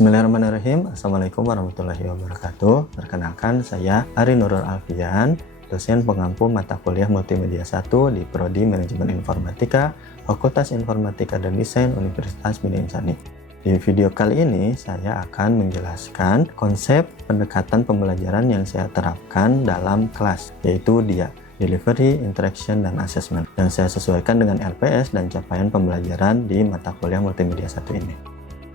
Bismillahirrahmanirrahim. Assalamualaikum warahmatullahi wabarakatuh. Perkenalkan, saya Ari Nurul Alfian, dosen pengampu mata kuliah Multimedia 1 di Prodi Manajemen Informatika, Fakultas Informatika dan Desain Universitas Bina Insani. Di video kali ini, saya akan menjelaskan konsep pendekatan pembelajaran yang saya terapkan dalam kelas, yaitu DIA, Delivery, Interaction, dan Assessment, yang saya sesuaikan dengan LPS dan capaian pembelajaran di mata kuliah Multimedia 1 ini.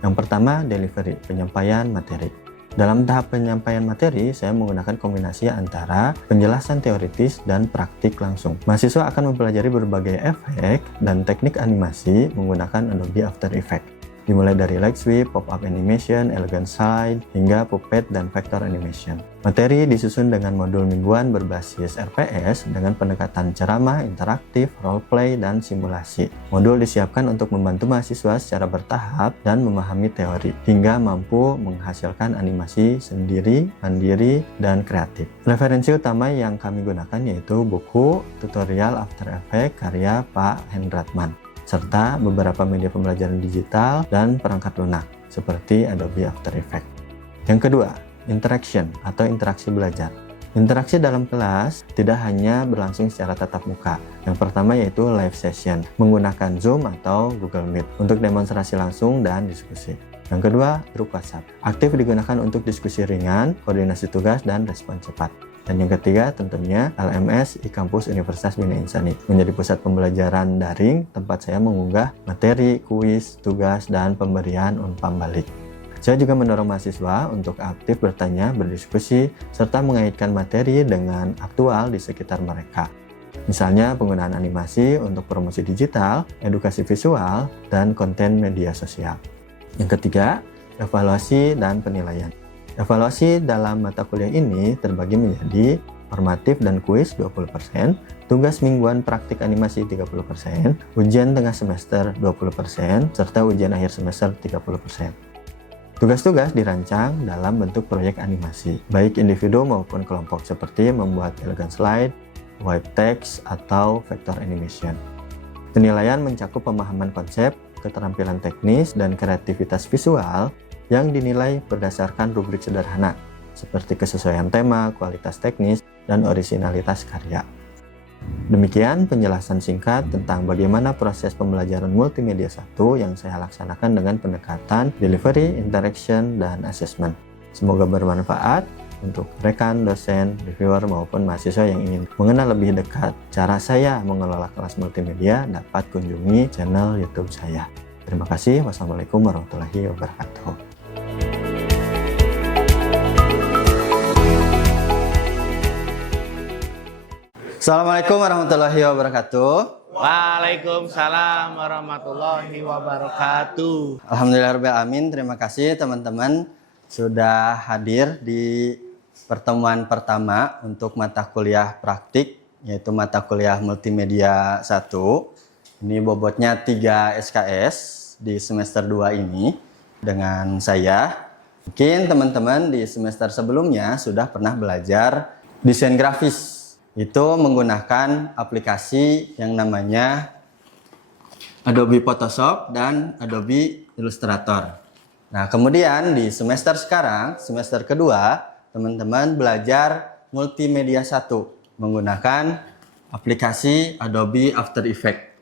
Yang pertama, delivery, penyampaian materi. Dalam tahap penyampaian materi, saya menggunakan kombinasi antara penjelasan teoritis dan praktik langsung. Mahasiswa akan mempelajari berbagai efek dan teknik animasi menggunakan Adobe After Effects, dimulai dari light sweep, pop-up animation, elegant slide, hingga puppet dan vector animation. Materi disusun dengan modul mingguan berbasis RPS dengan pendekatan ceramah, interaktif, role-play, dan simulasi. Modul disiapkan untuk membantu mahasiswa secara bertahap dan memahami teori, hingga mampu menghasilkan animasi sendiri, mandiri, dan kreatif. Referensi utama yang kami gunakan yaitu buku Tutorial After Effects karya Pak Hendratman, serta beberapa media pembelajaran digital dan perangkat lunak seperti Adobe After Effects. Yang kedua, interaction atau interaksi belajar. Interaksi dalam kelas tidak hanya berlangsung secara tatap muka. Yang pertama yaitu live session menggunakan Zoom atau Google Meet untuk demonstrasi langsung dan diskusi. Yang kedua, grup WhatsApp. Aktif digunakan untuk diskusi ringan, koordinasi tugas, dan respon cepat. Dan yang ketiga tentunya LMS e-Kampus Universitas Bina Insani menjadi pusat pembelajaran daring tempat saya mengunggah materi, kuis, tugas, dan pemberian umpan balik. Saya juga mendorong mahasiswa untuk aktif bertanya, berdiskusi, serta mengaitkan materi dengan aktual di sekitar mereka. Misalnya penggunaan animasi untuk promosi digital, edukasi visual, dan konten media sosial. Yang ketiga, evaluasi dan penilaian. Evaluasi dalam mata kuliah ini terbagi menjadi formatif dan kuis 20%, tugas mingguan praktik animasi 30%, ujian tengah semester 20%, serta ujian akhir semester 30%. Tugas-tugas dirancang dalam bentuk proyek animasi, baik individu maupun kelompok seperti membuat elegant slide, white text, atau vector animation. Penilaian mencakup pemahaman konsep, keterampilan teknis, dan kreativitas visual yang dinilai berdasarkan rubrik sederhana, seperti kesesuaian tema, kualitas teknis, dan orisinalitas karya. Demikian penjelasan singkat tentang bagaimana proses pembelajaran Multimedia 1 yang saya laksanakan dengan pendekatan Delivery, Interaction, dan Assessment. Semoga bermanfaat untuk rekan, dosen, reviewer, maupun mahasiswa yang ingin mengenal lebih dekat cara saya mengelola kelas multimedia dapat kunjungi channel YouTube saya. Terima kasih. Wassalamualaikum warahmatullahi wabarakatuh. Assalamualaikum warahmatullahi wabarakatuh. Waalaikumsalam warahmatullahi wabarakatuh. Alhamdulillahirrahmanirrahim. Terima kasih teman-teman sudah hadir di pertemuan pertama untuk mata kuliah praktik, yaitu mata kuliah Multimedia 1. Ini bobotnya 3 SKS di semester 2 ini dengan saya. Mungkin teman-teman di semester sebelumnya sudah pernah belajar desain grafis. Itu menggunakan aplikasi yang namanya Adobe Photoshop dan Adobe Illustrator. Nah, kemudian di semester sekarang, semester kedua, teman-teman belajar Multimedia 1 menggunakan aplikasi Adobe After Effects.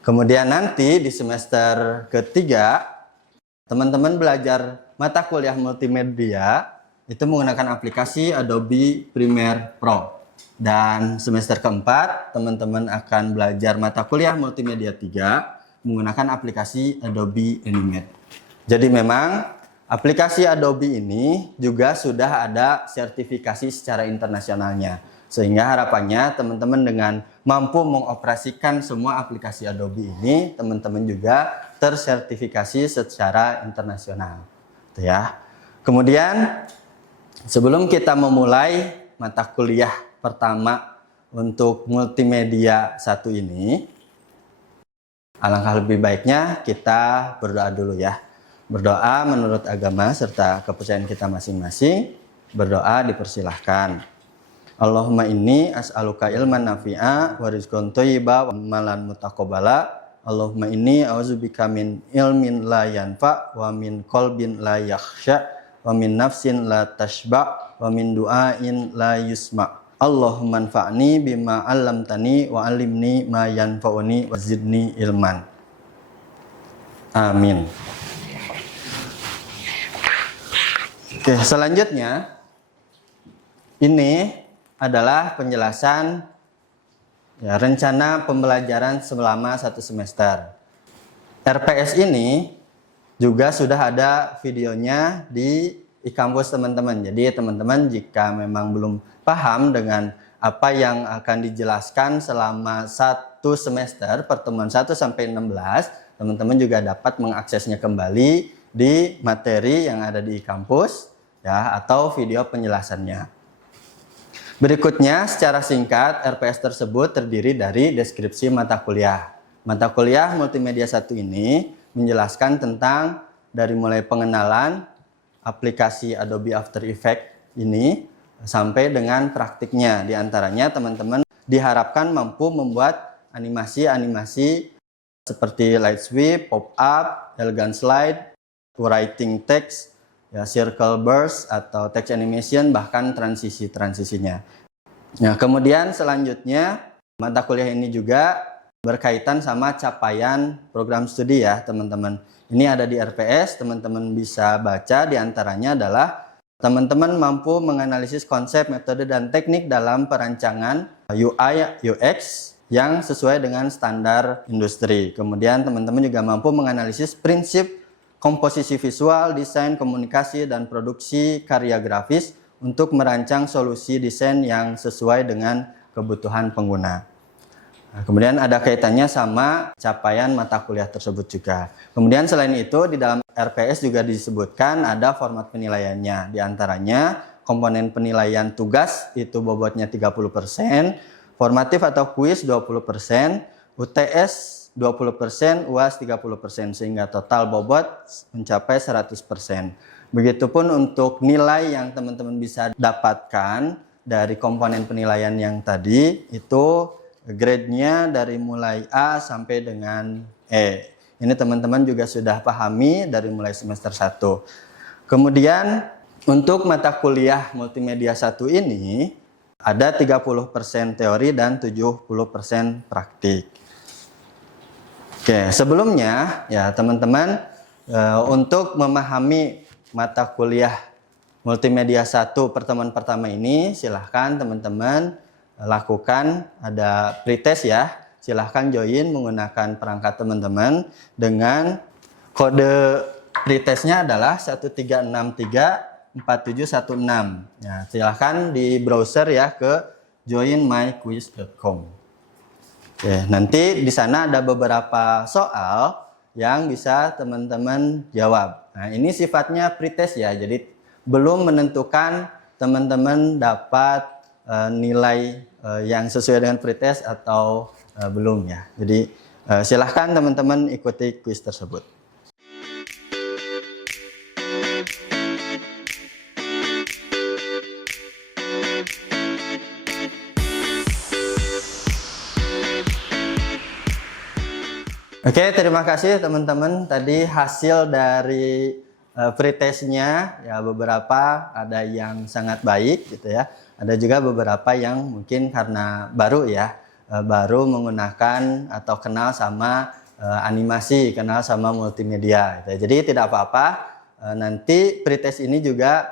Kemudian nanti di semester ketiga, teman-teman belajar mata kuliah multimedia itu menggunakan aplikasi Adobe Premiere Pro. Dan semester keempat, teman-teman akan belajar mata kuliah Multimedia 3 menggunakan aplikasi Adobe Animate. Jadi memang aplikasi Adobe ini juga sudah ada sertifikasi secara internasionalnya. Sehingga harapannya teman-teman dengan mampu mengoperasikan semua aplikasi Adobe ini, teman-teman juga tersertifikasi secara internasional. Itu ya. Kemudian sebelum kita memulai mata kuliah pertama untuk Multimedia 1 ini, alangkah lebih baiknya kita berdoa dulu ya. Berdoa menurut agama serta kepercayaan kita masing-masing. Berdoa dipersilahkan. Allahumma inni as'aluka ilman nafi'a wa rizqan thayyiba wa amalan mutaqabbala Allahumma inni a'udzubika min ilmin la yanfa wa min qalbin la yakhsha wa min nafsin la tashba wa min du'ain la yusma. Allahumma anfa'ni bima 'allamtani wa 'allimni ma yanfa'uni wa zidni ilman. Amin. Oke, selanjutnya ini adalah penjelasan rencana pembelajaran selama 1 semester. RPS ini juga sudah ada videonya di e-kampus teman-teman. Jadi teman-teman jika memang belum paham dengan apa yang akan dijelaskan selama 1 semester, pertemuan 1 sampai 16, teman-teman juga dapat mengaksesnya kembali di materi yang ada di e-kampus ya, atau video penjelasannya. Berikutnya, secara singkat, RPS tersebut terdiri dari deskripsi mata kuliah. Mata kuliah multimedia 1 ini menjelaskan tentang dari mulai pengenalan aplikasi Adobe After Effects ini sampai dengan praktiknya. Di antaranya teman-teman diharapkan mampu membuat animasi-animasi seperti light sweep, pop-up, elegant slide, writing text, ya, circle burst atau text animation, bahkan transisinya. Nah, kemudian selanjutnya mata kuliah ini juga berkaitan sama capaian program studi ya teman-teman. Ini ada di RPS, teman-teman bisa baca, diantaranya adalah teman-teman mampu menganalisis konsep, metode, dan teknik dalam perancangan UI UX yang sesuai dengan standar industri. Kemudian teman-teman juga mampu menganalisis prinsip komposisi visual, desain, komunikasi, dan produksi karya grafis untuk merancang solusi desain yang sesuai dengan kebutuhan pengguna. Nah, kemudian ada kaitannya sama capaian mata kuliah tersebut juga. Kemudian selain itu di dalam RPS juga disebutkan ada format penilaiannya. Di antaranya komponen penilaian tugas itu bobotnya 30%, formatif atau kuis 20%, UTS 20%, UAS 30%, sehingga total bobot mencapai 100%. Begitupun untuk nilai yang teman-teman bisa dapatkan dari komponen penilaian yang tadi, itu grade-nya dari mulai A sampai dengan E. Ini teman-teman juga sudah pahami dari mulai semester 1. Kemudian untuk mata kuliah multimedia 1 ini ada 30% teori dan 70% praktik. Oke, sebelumnya ya teman-teman untuk memahami mata kuliah multimedia 1 pertemuan pertama ini, silahkan teman-teman lakukan ada pretest ya. Silahkan join menggunakan perangkat teman-teman dengan kode pretestnya adalah 13634716. Ya, silahkan di browser ya ke joinmyquiz.com. Oke, nanti di sana ada beberapa soal yang bisa teman-teman jawab. Nah, ini sifatnya pretest ya, jadi belum menentukan teman-teman dapat nilai yang sesuai dengan pretest atau belum ya. Jadi silahkan teman-teman ikuti kuis tersebut. Oke, terima kasih teman-teman. Tadi hasil dari pretestnya ya, beberapa ada yang sangat baik gitu ya. Ada juga beberapa yang mungkin karena baru ya, baru menggunakan atau kenal sama animasi, kenal sama multimedia gitu. Jadi tidak apa-apa, nanti pretest ini juga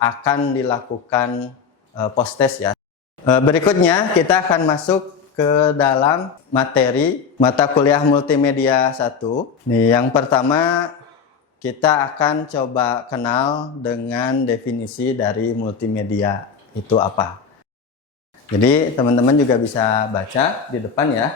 akan dilakukan post-test ya. Berikutnya kita akan masuk ke dalam materi mata kuliah multimedia 1. Nih, yang pertama kita akan coba kenal dengan definisi dari multimedia itu apa. Jadi teman-teman juga bisa baca di depan ya.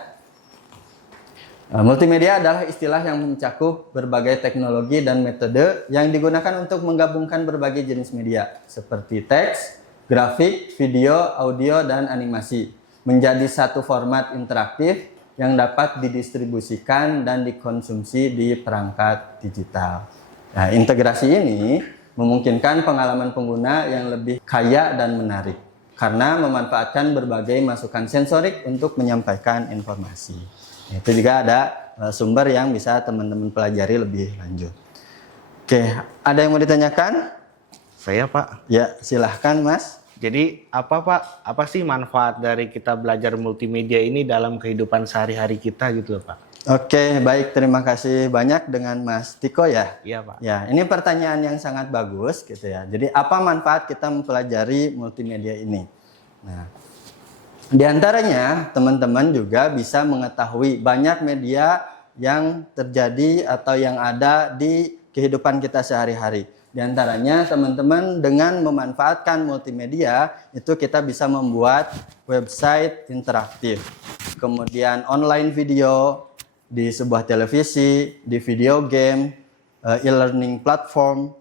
Multimedia adalah istilah yang mencakup berbagai teknologi dan metode yang digunakan untuk menggabungkan berbagai jenis media seperti teks, grafik, video, audio, dan animasi menjadi satu format interaktif yang dapat didistribusikan dan dikonsumsi di perangkat digital. Nah, integrasi ini memungkinkan pengalaman pengguna yang lebih kaya dan menarik karena memanfaatkan berbagai masukan sensorik untuk menyampaikan informasi. Itu juga ada sumber yang bisa teman-teman pelajari lebih lanjut. Oke, ada yang mau ditanyakan? Saya Pak. Ya, silahkan Mas. Jadi apa Pak? Apa sih manfaat dari kita belajar multimedia ini dalam kehidupan sehari-hari kita gitu Pak? Oke, baik. Terima kasih banyak dengan Mas Tiko ya. Iya Pak. Ya, ini pertanyaan yang sangat bagus gitu ya. Jadi apa manfaat kita mempelajari multimedia ini? Nah, di antaranya teman-teman juga bisa mengetahui banyak media yang terjadi atau yang ada di kehidupan kita sehari-hari. Di antaranya teman-teman dengan memanfaatkan multimedia itu kita bisa membuat website interaktif. Kemudian online video di sebuah televisi, di video game, e-learning platform,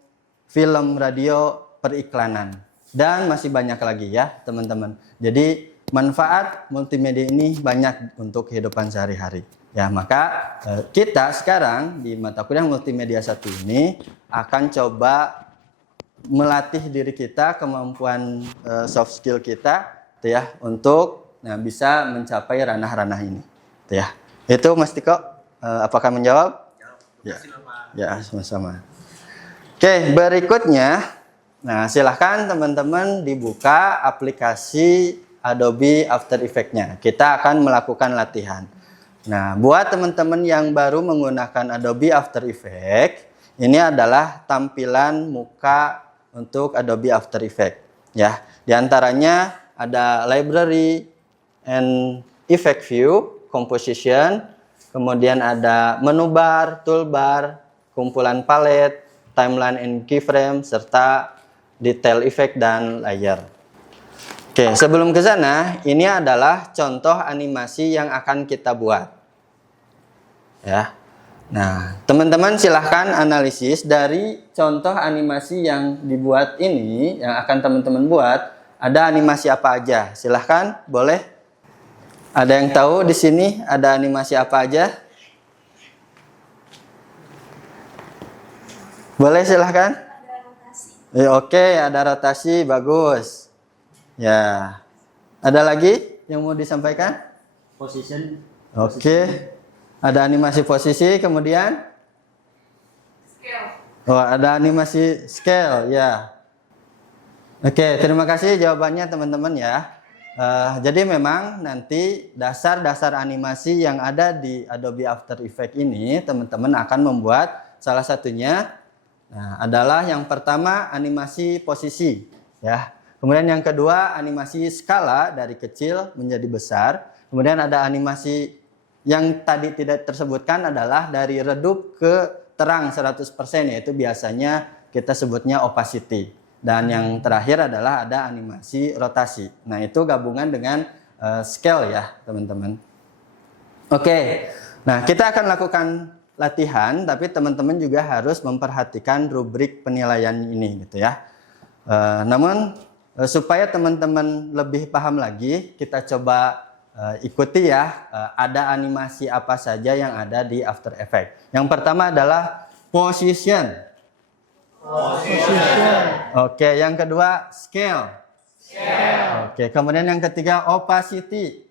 film, radio, periklanan. Dan masih banyak lagi ya teman-teman. Jadi manfaat multimedia ini banyak untuk kehidupan sehari-hari. Ya, maka kita sekarang di mata kuliah multimedia 1 ini akan coba melatih diri kita, kemampuan soft skill kita gitu ya, untuk bisa mencapai ranah-ranah ini. Gitu ya. Itu Mas Tiko, apakah menjawab? Ya. Ya, sama-sama. Oke, berikutnya silahkan teman-teman dibuka aplikasi Adobe After Effects-nya. Kita akan melakukan latihan. Nah, buat teman-teman yang baru menggunakan Adobe After Effects, ini adalah tampilan muka untuk Adobe After Effects. Ya, di antaranya ada Library and Effect View, Composition, kemudian ada menu bar, toolbar, kumpulan palet, timeline and keyframe, serta detail effect dan layer. Oke, sebelum ke sana, ini adalah contoh animasi yang akan kita buat. Ya. Nah, teman-teman silahkan analisis dari contoh animasi yang dibuat ini, yang akan teman-teman buat, ada animasi apa aja? Silahkan, boleh. Ada yang tahu di sini ada animasi apa aja? Boleh silahkan. Ada rotasi. Oke, ada rotasi, bagus. Ya, ada lagi yang mau disampaikan? Position. Oke, ada animasi posisi, kemudian? Scale. Oh, ada animasi scale, ya. Oke, terima kasih jawabannya teman-teman ya. Jadi memang nanti dasar-dasar animasi yang ada di Adobe After Effects ini, teman-teman akan membuat salah satunya adalah yang pertama animasi posisi, ya. Kemudian yang kedua animasi skala dari kecil menjadi besar. Kemudian ada animasi yang tadi tidak tersebutkan adalah dari redup ke terang 100%, yaitu biasanya kita sebutnya opacity. Dan yang terakhir adalah ada animasi rotasi. Nah, itu gabungan dengan scale ya teman-teman. Oke, nah kita akan lakukan latihan, tapi teman-teman juga harus memperhatikan rubrik penilaian ini gitu ya. Namun supaya teman-teman lebih paham lagi, kita coba ikuti ya, ada animasi apa saja yang ada di After Effects. Yang pertama adalah position. Oke, yang kedua scale. Oke, kemudian yang ketiga opacity.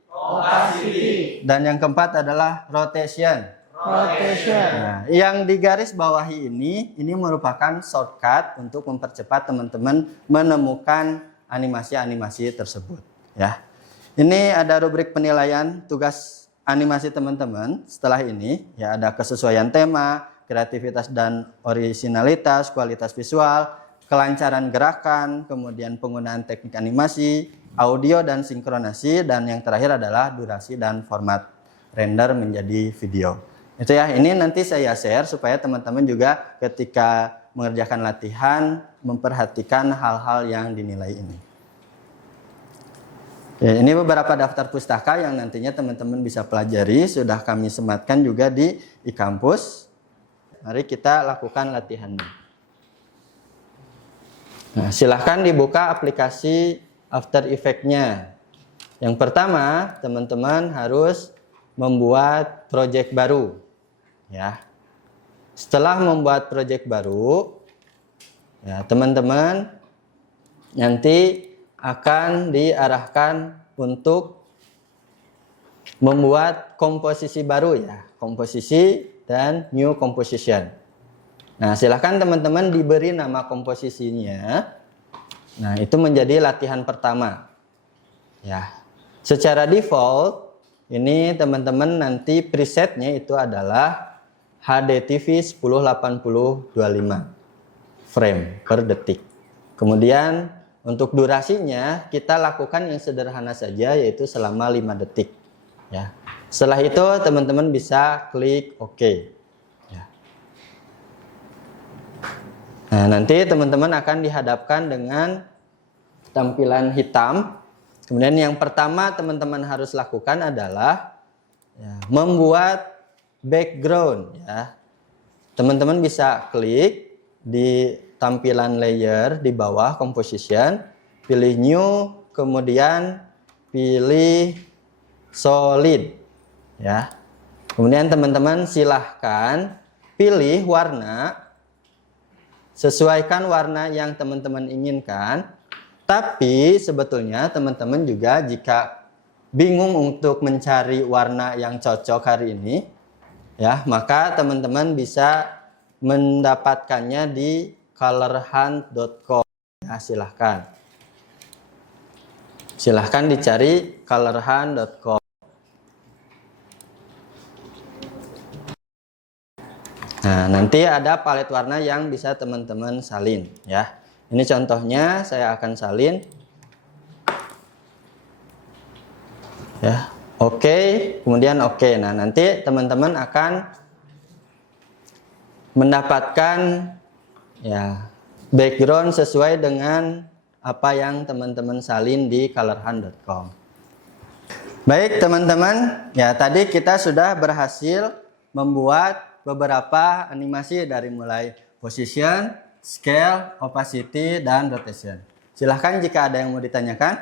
Dan yang keempat adalah rotation. Nah, yang digaris bawahi ini merupakan shortcut untuk mempercepat teman-teman menemukan animasi-animasi tersebut. Ya, ini ada rubrik penilaian tugas animasi teman-teman. Setelah ini, ya ada kesesuaian tema, kreativitas dan orisinalitas, kualitas visual, kelancaran gerakan, kemudian penggunaan teknik animasi, audio dan sinkronasi, dan yang terakhir adalah durasi dan format render menjadi video. Itu ya, ini nanti saya share supaya teman-teman juga ketika mengerjakan latihan memperhatikan hal-hal yang dinilai ini. Oke, ini beberapa daftar pustaka yang nantinya teman-teman bisa pelajari, sudah kami sematkan juga di e-kampus. Mari kita lakukan latihannya. Nah, silahkan dibuka aplikasi After Effects-nya. Yang pertama, teman-teman harus membuat project baru. Ya. Setelah membuat project baru, ya, teman-teman nanti akan diarahkan untuk membuat komposisi baru ya, komposisi dan new composition. Nah, silahkan teman-teman diberi nama komposisinya. Nah, itu menjadi latihan pertama. Ya, secara default ini teman-teman nanti presetnya itu adalah HDTV 1080 25 frame per detik. Kemudian untuk durasinya kita lakukan yang sederhana saja, yaitu selama 5 detik. Ya. Setelah itu teman-teman bisa klik OK. Ya. Nah, nanti teman-teman akan dihadapkan dengan tampilan hitam. Kemudian yang pertama teman-teman harus lakukan adalah ya, membuat background. Ya. Teman-teman bisa klik di tampilan layer di bawah composition, pilih new, kemudian pilih solid. Ya. Kemudian teman-teman silahkan pilih warna, sesuaikan warna yang teman-teman inginkan. Tapi sebetulnya teman-teman juga jika bingung untuk mencari warna yang cocok hari ini, ya, maka teman-teman bisa mendapatkannya di colorhunt.com. Ya, silahkan dicari colorhunt.com. Nah, nanti ada palet warna yang bisa teman-teman salin ya. Ini contohnya saya akan salin. Ya, oke, kemudian oke. Nah, nanti teman-teman akan mendapatkan ya background sesuai dengan apa yang teman-teman salin di colorhunt.com. Baik teman-teman, ya tadi kita sudah berhasil membuat beberapa animasi dari mulai position, scale, opacity, dan rotation. Silahkan jika ada yang mau ditanyakan.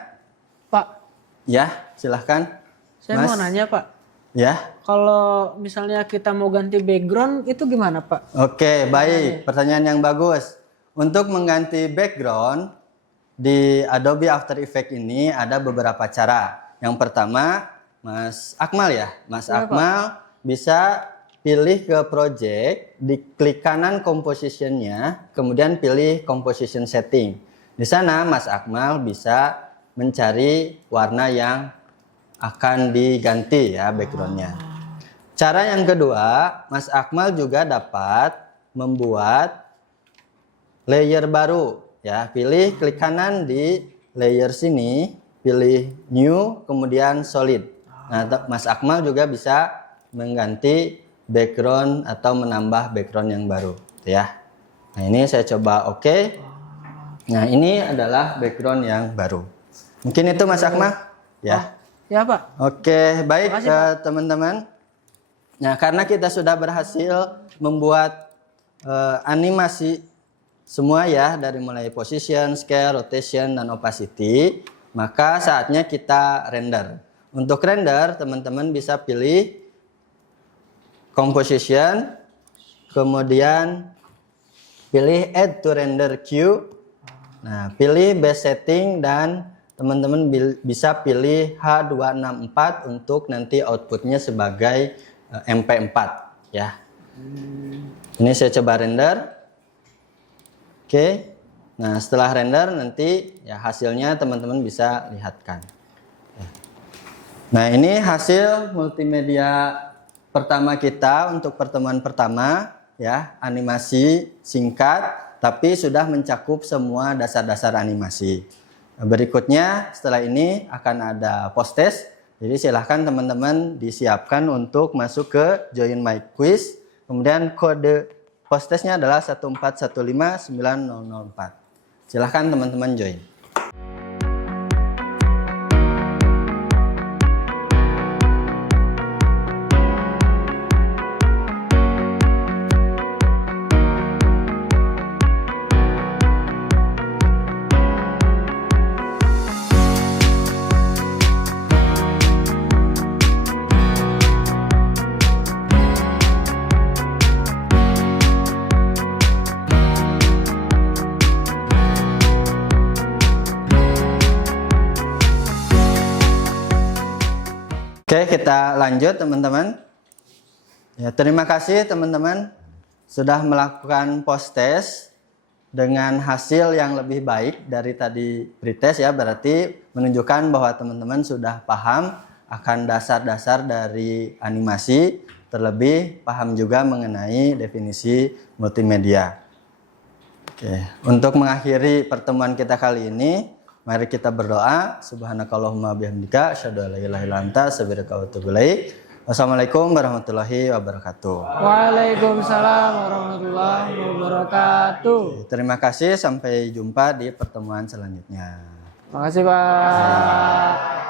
Pak. Ya, silahkan. Saya Mas. mau nanya Pak. Ya. Kalau misalnya kita mau ganti background itu gimana Pak? Oke, baik. Pertanyaan yang bagus. Untuk mengganti background di Adobe After Effects ini ada beberapa cara. Yang pertama, Mas Akmal ya. Mas Ya, Akmal bisa pilih ke project, diklik kanan composition-nya, kemudian pilih composition setting. Di sana Mas Akmal bisa mencari warna yang akan diganti ya background-nya. Cara yang kedua, Mas Akmal juga dapat membuat layer baru ya. Pilih klik kanan di layer sini, pilih new, kemudian solid. Nah, Mas Akmal juga bisa mengganti background atau menambah background yang baru ya. Nah, ini saya coba oke. Nah, ini adalah background yang baru. Mungkin itu Mas Akmal ya. Ya Pak. Oke, baik Makasih, teman-teman. Nah, karena kita sudah berhasil membuat animasi semua ya, dari mulai position, scale, rotation, dan opacity, maka saatnya kita render. Untuk render, teman-teman bisa pilih composition, kemudian pilih add to render queue. Nah, pilih base setting dan teman-teman bisa pilih H264 untuk nanti outputnya sebagai MP4 ya. Ini saya coba render. Oke. Nah, setelah render nanti ya hasilnya teman-teman bisa lihatkan. Nah, ini hasil multimedia pertama kita untuk pertemuan pertama ya, animasi singkat tapi sudah mencakup semua dasar-dasar animasi. Berikutnya setelah ini akan ada post test. Jadi silahkan teman-teman disiapkan untuk masuk ke Join My Quiz. Kemudian kode post testnya adalah 1415904. Silahkan teman-teman join. kita lanjut teman-teman. Ya, terima kasih teman-teman sudah melakukan post test dengan hasil yang lebih baik dari tadi pretest ya, berarti menunjukkan bahwa teman-teman sudah paham akan dasar-dasar dari animasi, terlebih paham juga mengenai definisi multimedia. Oke, untuk mengakhiri pertemuan kita kali ini, mari kita berdoa. Subhanakallahumma bihamdika asyhadu an la ilaha illa anta astaghfiruka wa atubu ilaik. Wassalamualaikum warahmatullahi wabarakatuh. Waalaikumsalam warahmatullahi wabarakatuh. Terima kasih, sampai jumpa di pertemuan selanjutnya. Makasih Pak.